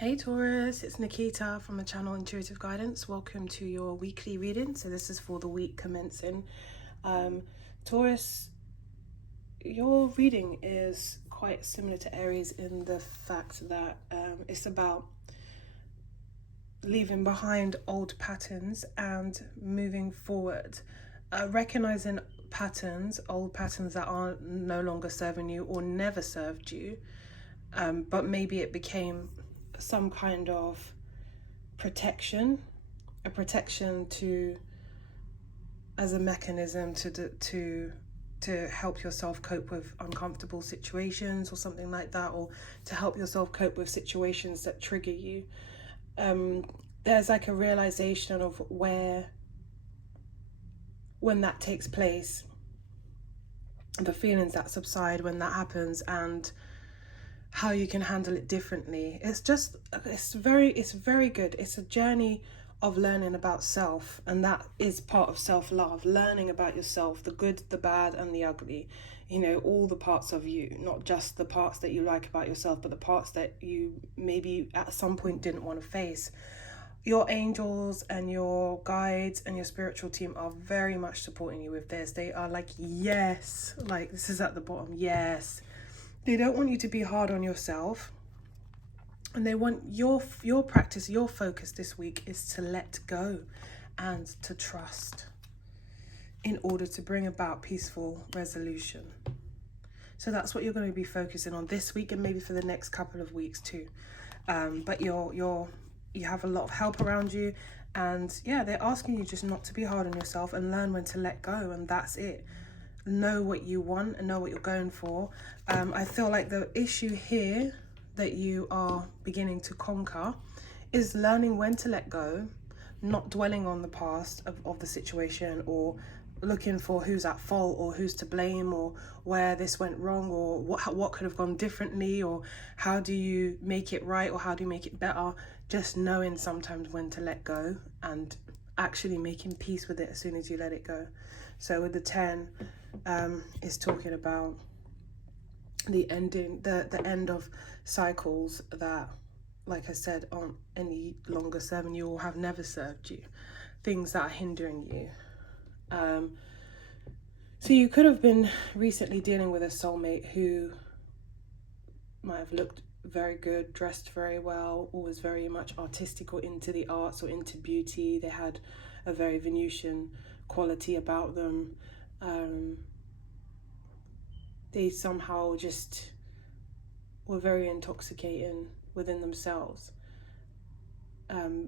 Hey Taurus, it's Nikita from the channel Intuitive Guidance. Welcome to your weekly reading. So this is for the week commencing. Taurus, your reading is quite similar to Aries in the fact that it's about leaving behind old patterns and moving forward. Recognizing patterns, old patterns that are no longer serving you or never served you, but maybe it became some kind of protection, a protection to as a mechanism to help yourself cope with uncomfortable situations or something like that, or to help yourself cope with situations that trigger you. There's like a realization of when that takes place, the feelings that subside when that happens, and how you can handle it differently. It's very good. It's a journey of learning about self, and that is part of self-love, learning about yourself, the good, the bad, and the ugly. You know, all the parts of you, not just the parts that you like about yourself, but the parts that you maybe at some point didn't want to face. Your angels and your guides and your spiritual team are very much supporting you with this. They are like, yes, like this is at the bottom, yes. They don't want you to be hard on yourself, and they want your practice, your focus this week is to let go and to trust in order to bring about peaceful resolution. So that's what you're going to be focusing on this week, and maybe for the next couple of weeks too. But you have a lot of help around you, and yeah, they're asking you just not to be hard on yourself and learn when to let go, and that's it. Know what you want and know what you're going for. I feel like the issue here that you are beginning to conquer is learning when to let go, not dwelling on the past of the situation, or looking for who's at fault or who's to blame, or where this went wrong, or what could have gone differently, or how do you make it right, or how do you make it better. Just knowing sometimes when to let go and actually making peace with it as soon as you let it go. So with the 10, is talking about the ending, the end of cycles that, like I said, aren't any longer serving you or have never served you, things that are hindering you. So you could have been recently dealing with a soulmate who might have looked very good, dressed very well, or was very much artistic or into the arts or into beauty. They had a very Venusian quality about them. They somehow just were very intoxicating within themselves.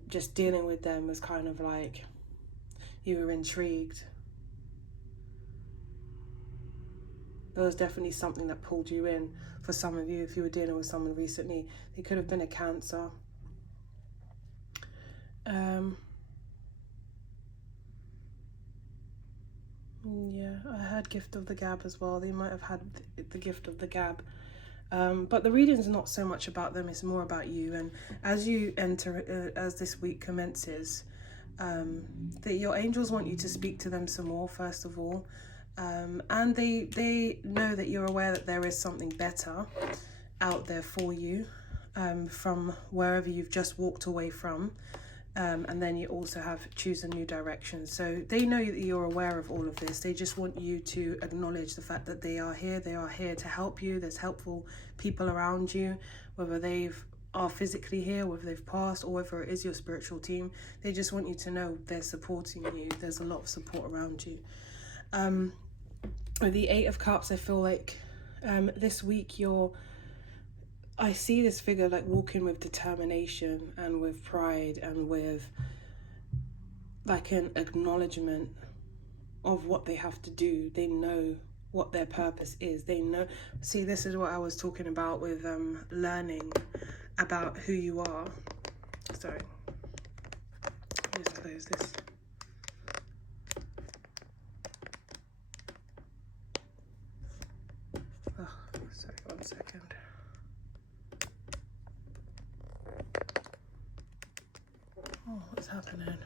Just dealing with them was kind of like you were intrigued. There was definitely something that pulled you in for some of you. If you were dealing with someone recently, they could have been a Cancer. Yeah, I heard gift of the gab as well. They might have had the gift of the gab. But the reading is not so much about them, it's more about you. And as you enter, as this week commences, that your angels want you to speak to them some more, first of all. And they know that you're aware that there is something better out there for you, from wherever you've just walked away from. And then you also have choose a new direction. So they know that you're aware of all of this. They just want you to acknowledge the fact that they are here. They are here to help you. There's helpful people around you, whether are physically here, whether they've passed, or whether it is your spiritual team. They just want you to know they're supporting you. There's a lot of support around you. With the 8 of Cups, I feel like this week I see this figure like walking with determination and with pride and with like an acknowledgement of what they have to do. They know what their purpose is. They know. See, this is what I was talking about with learning about who you are. Sorry. Just close this. Oh, sorry, 1 second. Oh, what's happening?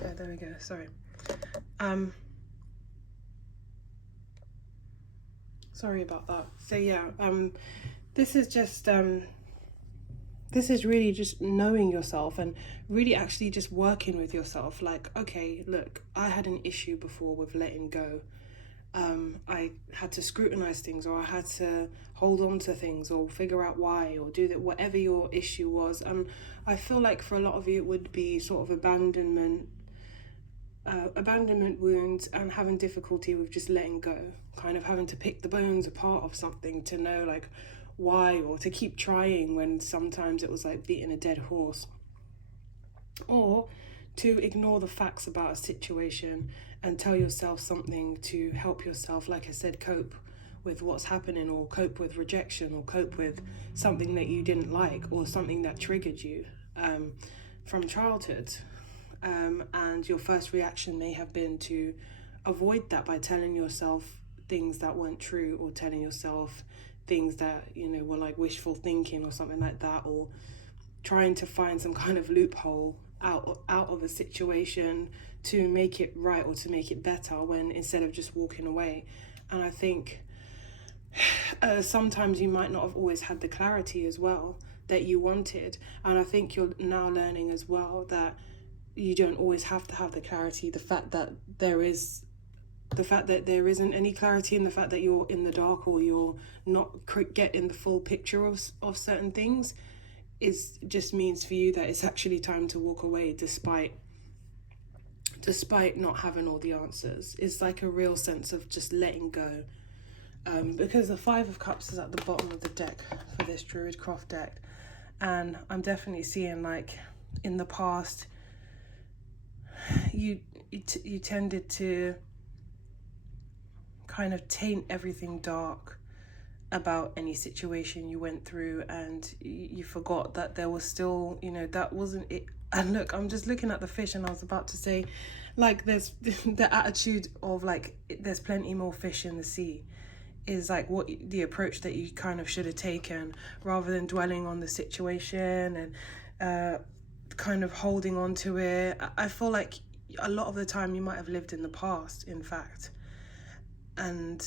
Yeah, there we go. Sorry. Sorry about that. So yeah, this is just this is really just knowing yourself and really actually just working with yourself. Like, okay, look, I had an issue before with letting go. I had to scrutinize things, or I had to hold on to things, or figure out why, or do that, whatever your issue was. And I feel like for a lot of you it would be sort of abandonment wounds, and having difficulty with just letting go, kind of having to pick the bones apart of something to know like why, or to keep trying when sometimes it was like beating a dead horse, or to ignore the facts about a situation and tell yourself something to help yourself, like I said, cope with what's happening, or cope with rejection, or cope with something that you didn't like, or something that triggered you from childhood. And your first reaction may have been to avoid that by telling yourself things that weren't true, or telling yourself things that, you know, were like wishful thinking or something like that, or trying to find some kind of loophole out of a situation to make it right or to make it better, when instead of just walking away. And I think sometimes you might not have always had the clarity as well that you wanted, and I think you're now learning as well that you don't always have to have the clarity. The fact that there isn't any clarity in the fact that you're in the dark, or you're not getting the full picture of certain things, is just means for you that it's actually time to walk away, despite not having all the answers. It's like a real sense of just letting go, because the Five of Cups is at the bottom of the deck for this Druidcraft deck, and I'm definitely seeing like in the past you tended to kind of taint everything dark about any situation you went through, and you forgot that there was still, you know, that wasn't it. And look, I'm just looking at the fish, and I was about to say, like, there's the attitude of like there's plenty more fish in the sea, is like what the approach that you kind of should have taken, rather than dwelling on the situation and kind of holding on to it. I feel like a lot of the time you might have lived in the past, in fact, and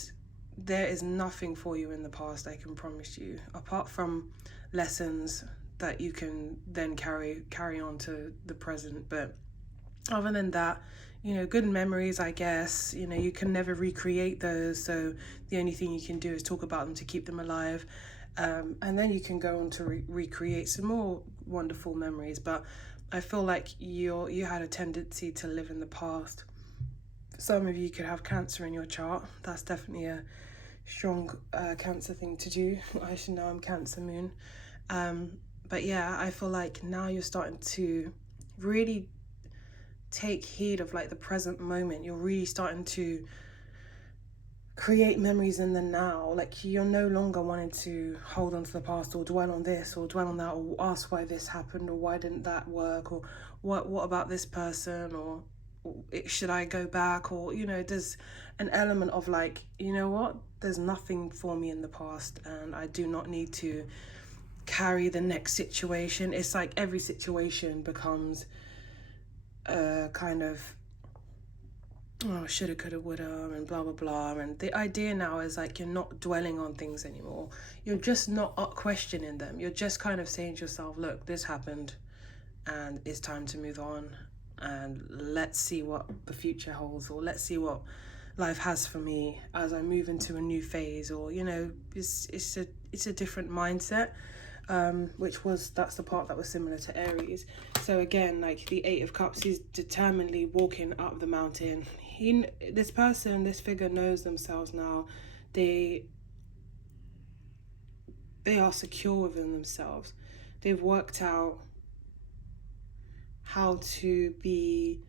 there is nothing for you in the past, I can promise you, apart from lessons that you can then carry on to the present. But other than that, you know, good memories, I guess, you know, you can never recreate those, so the only thing you can do is talk about them to keep them alive, and then you can go on to recreate some more wonderful memories. But I feel like you had a tendency to live in the past. Some of you could have Cancer in your chart. That's definitely a strong Cancer thing to do. I should know I'm Cancer moon. But yeah, I feel like now you're starting to really take heed of like the present moment. You're really starting to create memories in the now. Like, you're no longer wanting to hold on to the past, or dwell on this, or dwell on that, or ask why this happened, or why didn't that work, or what about this person, or should I go back, or, you know, there's an element of like, you know what, there's nothing for me in the past, and I do not need to carry the next situation. It's like every situation becomes kind of, oh, shoulda, coulda, woulda, and blah blah blah. And the idea now is like, you're not dwelling on things anymore. You're just not questioning them. You're just kind of saying to yourself, look, this happened and it's time to move on, and let's see what the future holds, or let's see what life has for me as I move into a new phase. Or, you know, it's a different mindset, that's the part that was similar to Aries. So again, like the Eight of Cups, he's determinedly walking up the mountain. This figure knows themselves now. They are secure within themselves. They've worked out how to be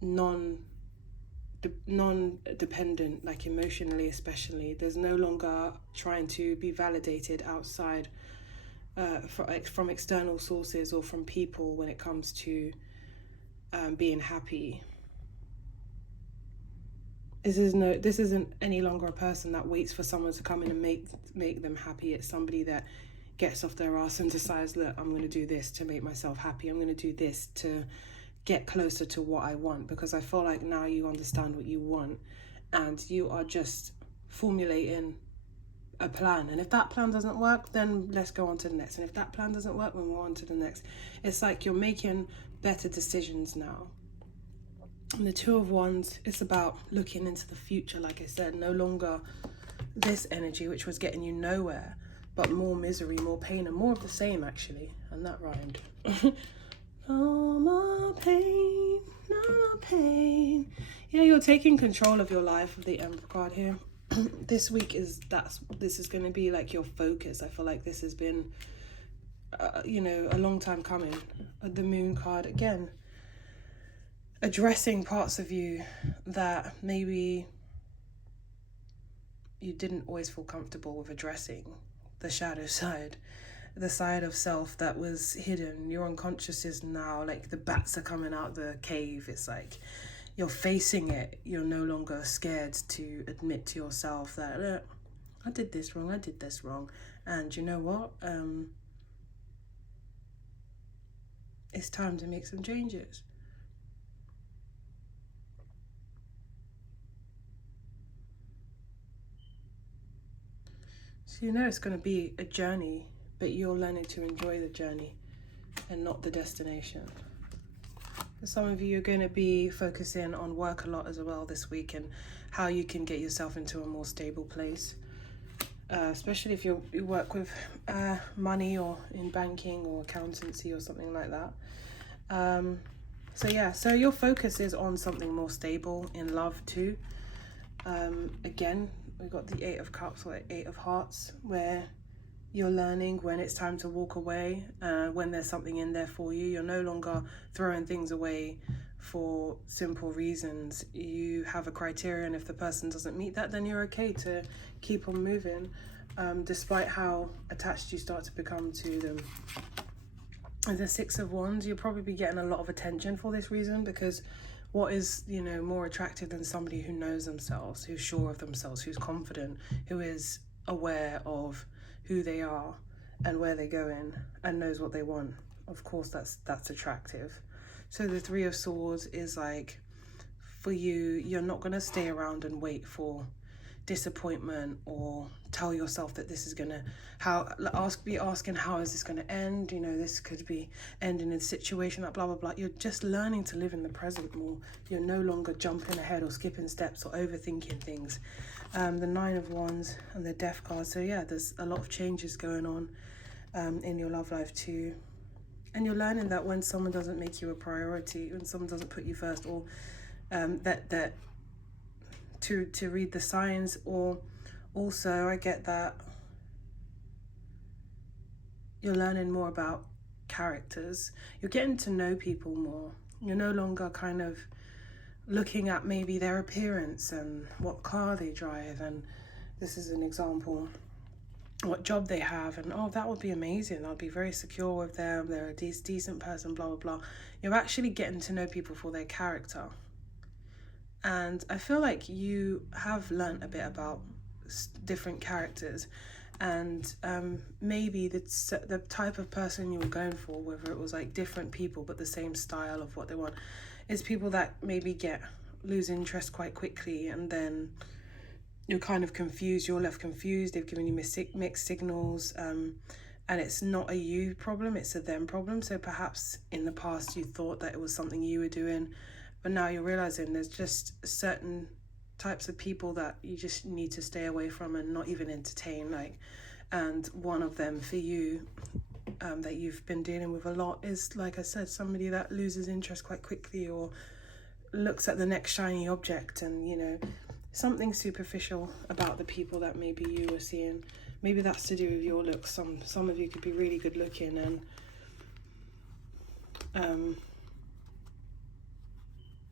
non-dependent, like emotionally especially. There's no longer trying to be validated outside from external sources or from people when it comes to being happy. This isn't any longer a person that waits for someone to come in and make them happy. It's somebody that gets off their ass and decides, look, I'm going to do this to make myself happy. I'm going to do this to get closer to what I want, because I feel like now you understand what you want, and you are just formulating a plan, and if that plan doesn't work, then let's go on to the next, and if that plan doesn't work, then we're on to the next. It's like you're making better decisions now. And the Two of Wands, it's about looking into the future, like I said, no longer this energy which was getting you nowhere, but more misery, more pain, and more of the same, actually. And that rhymed. No more pain, no more pain. Yeah, you're taking control of your life with the Emperor card here. This week this is going to be like your focus. I feel like this has been you know, a long time coming. The Moon card again, addressing parts of you that maybe you didn't always feel comfortable with addressing. The shadow side, the side of self that was hidden. Your unconscious is now like the bats are coming out the cave. It's like you're facing it. You're no longer scared to admit to yourself that, look, I did this wrong, I did this wrong. And you know what? It's time to make some changes. So you know it's going to be a journey, but you're learning to enjoy the journey and not the destination. For some of you, you're going to be focusing on work a lot as well this week, and how you can get yourself into a more stable place. Especially if you work with money or in banking or accountancy or something like that. So yeah, so your focus is on something more stable in love too. Again, we've got the Eight of Cups or Eight of Hearts, where you're learning when it's time to walk away, when there's something in there for you. You're no longer throwing things away for simple reasons. You have a criteria, and if the person doesn't meet that, then you're okay to keep on moving, despite how attached you start to become to them. And the Six of Wands, you'll probably be getting a lot of attention for this reason, because what is, you know, more attractive than somebody who knows themselves, who's sure of themselves, who's confident, who is aware of who they are and where they're going and knows what they want. Of course, that's attractive. So the Three of Swords is like, for you, you're not going to stay around and wait for disappointment or tell yourself that this is gonna be asking how is this gonna end. You know, this could be ending in a situation that blah blah blah. You're just learning to live in the present more. You're no longer jumping ahead or skipping steps or overthinking things. The Nine of Wands and the Death card. So yeah, there's a lot of changes going on in your love life too, and you're learning that when someone doesn't make you a priority, when someone doesn't put you first, or to read the signs. Or also I get that you're learning more about characters. You're getting to know people more. You're no longer kind of looking at maybe their appearance and what car they drive, and this is an example, what job they have, and oh, that would be amazing, I'll be very secure with them, they're a decent person, blah blah blah. You're actually getting to know people for their character. And I feel like you have learnt a bit about different characters, and maybe the type of person you were going for, whether it was like different people but the same style of what they want, is people that maybe lose interest quite quickly, and then you're kind of confused, you're left confused, they've given you mixed signals, and it's not a you problem, it's a them problem. So perhaps in the past you thought that it was something you were doing, but now you're realizing there's just certain types of people that you just need to stay away from and not even entertain. Like, and one of them for you that you've been dealing with a lot is, like I said, somebody that loses interest quite quickly or looks at the next shiny object, and you know, something superficial about the people that maybe you were seeing. Maybe that's to do with your looks. Some of you could be really good looking, and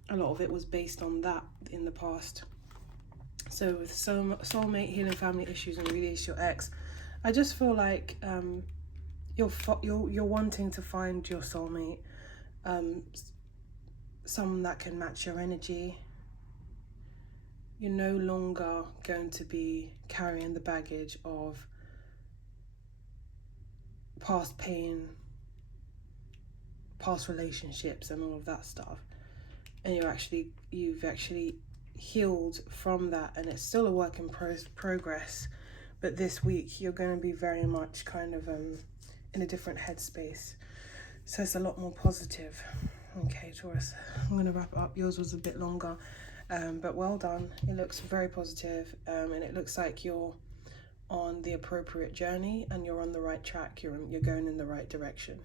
a lot of it was based on that in the past. So with soulmate, healing family issues, and release your ex, I just feel like you're wanting to find your soulmate, someone that can match your energy. You're no longer going to be carrying the baggage of past pain, past relationships, and all of that stuff. And you've actually healed from that, and it's still a work in progress, but this week you're going to be very much kind of in a different headspace. So it's a lot more positive. Okay, Taurus, I'm going to wrap it up. Yours was a bit longer, but well done. It looks very positive, and it looks like you're on the appropriate journey and you're on the right track. You're going in the right direction.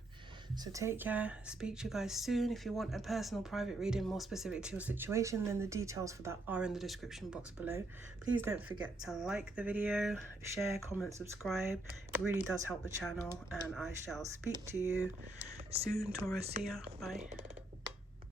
So take care. Speak to you guys soon. If you want a personal private reading more specific to your situation, then the details for that are in the description box below. Please don't forget to like the video, share, comment, subscribe. It really does help the channel, and I shall speak to you soon, Taurus. See ya. Bye.